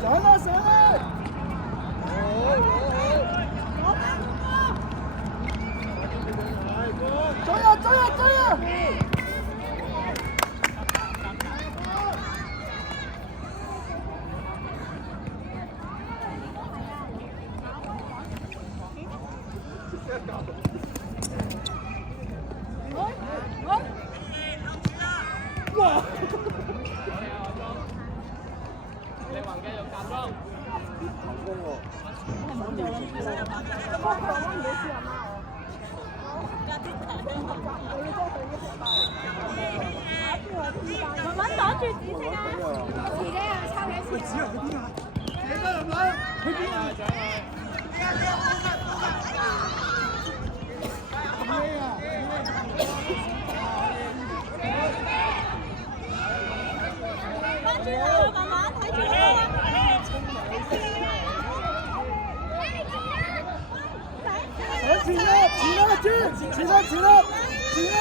上啦上啦！追啊追啊追啊！哇！你橫繼續夾裝。慢慢擋住紫色啊！紫色啊，抄幾次？紫啊，去邊啊？你得唔得？去邊啊？翻轉頭，慢慢睇住啦。前啦，前啦，豬，前啦，前啦，前啦！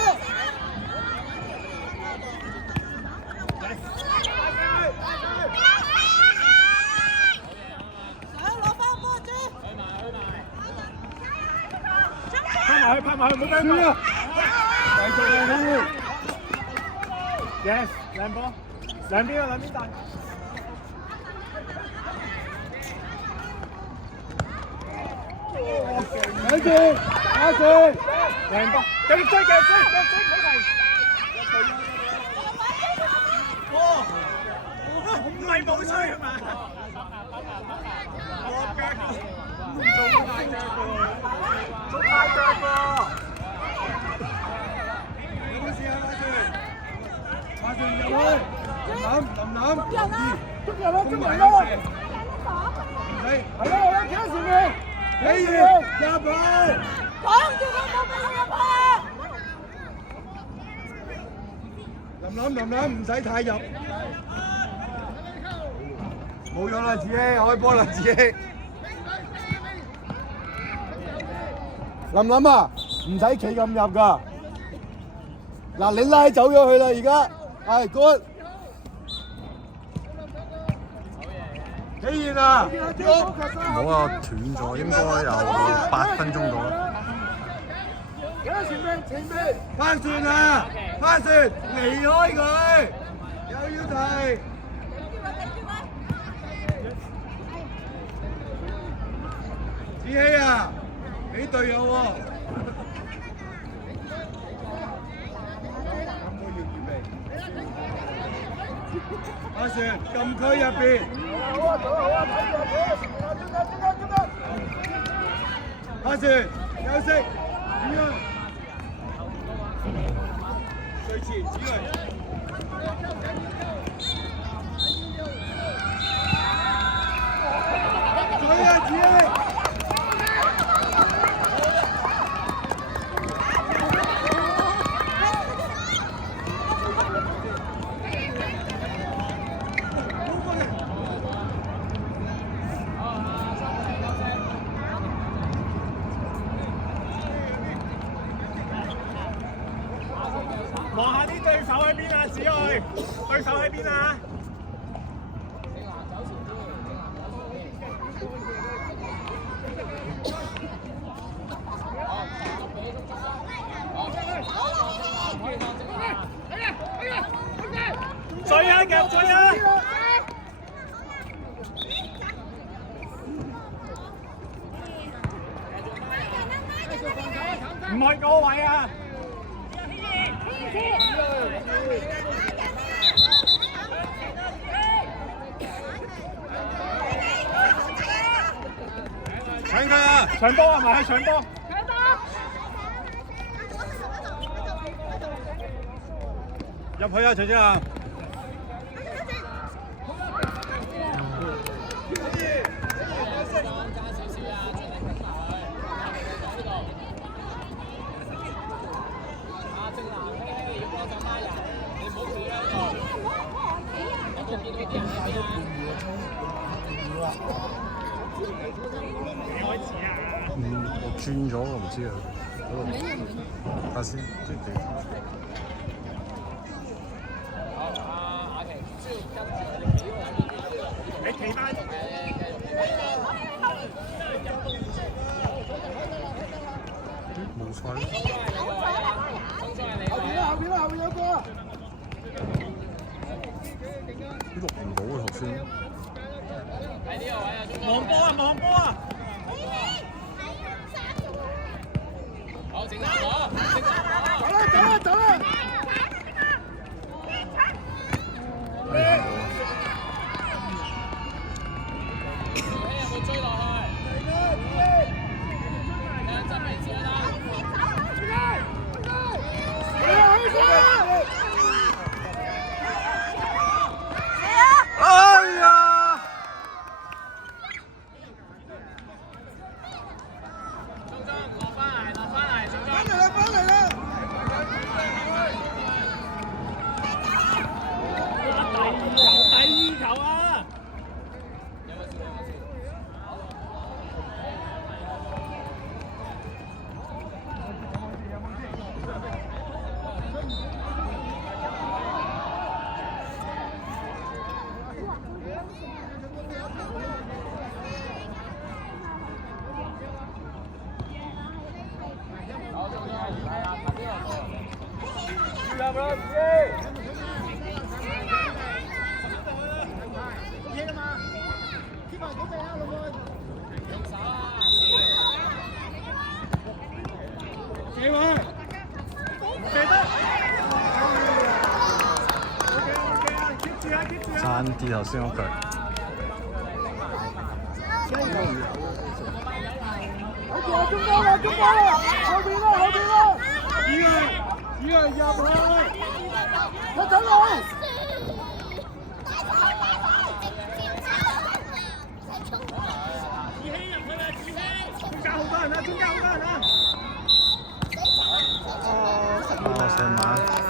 拍埋去，唔好俾佢啊！繼續啊！Yes， 靚波，兩邊啊，兩邊大。睇住，打住，靚波，繼續追，佢哋。哇！唔係冇吹係嘛？落腳，做太腳喎！有冇事啊？馬上入去，林，捉人啦！唔使，係啦，企喺前面，企住入去，講住佢冇俾佢入去。林，唔使太入，冇咗啦，自己開波啦，自己。林啊，唔使企咁入噶。嗱，你拉走咗佢啦，而家係 good。起完啦，冇啊，斷咗，應該有8分鐘到啦。翻船啊！翻船，離開佢，又要提。子希啊，俾隊友喎。阿船，禁區入邊。阿船，休息，點樣？最前子雷。追啊，子希！望下啲對手喺邊啊，子睿，對手喺邊啊？追啊，夾追啊！唔係嗰位啊！搶佢啊！搶波啊！埋去搶波！入去啊！徐姐啊！我轉咗，我唔知啊。睇下先，即係幾？你企翻。到嘅頭先。喺呢個位啊，中間。望波啊！望波啊！好，整得好，整得好。走啦！走啦！走啦！有冇追落去？兩陣位置啦。哎呀！中中落翻嚟，落翻嚟，中中。翻嚟啦！翻嚟啦！第二球啊！射喎！射得！ OK 啊 ，keep 住啊 ，keep 住啊！差啲頭先嗰腳。好住啊，中間啦，中間啦，後邊啦，後邊啦！只係入去，一走落。子希入去啦，子希！中間好多人啊，中間好多人啊！哦，成晚。